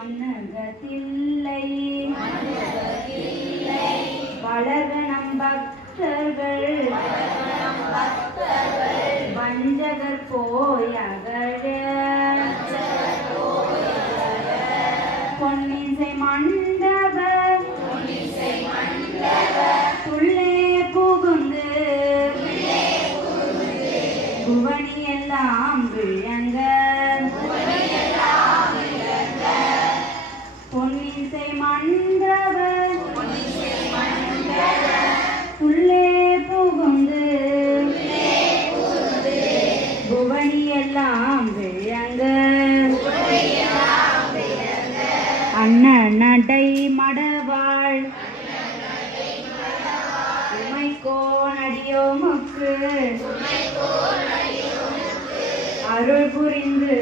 மன்னகத்தில்லை வளர்க நம் பக்தர்கள் வஞ்சகர் போய் அகழ பொன்னிசை மண்டபர் உள்ளே புகுந்து புவனி எல்லாம் விளங்க பொன்னிசை மண்டபர் உள்ளே புகுந்து புவனி எல்லாம் விளங்க அண்ண நடை மடவாள் உமைக்கோனடியோமுக்கு அருள் புரிந்து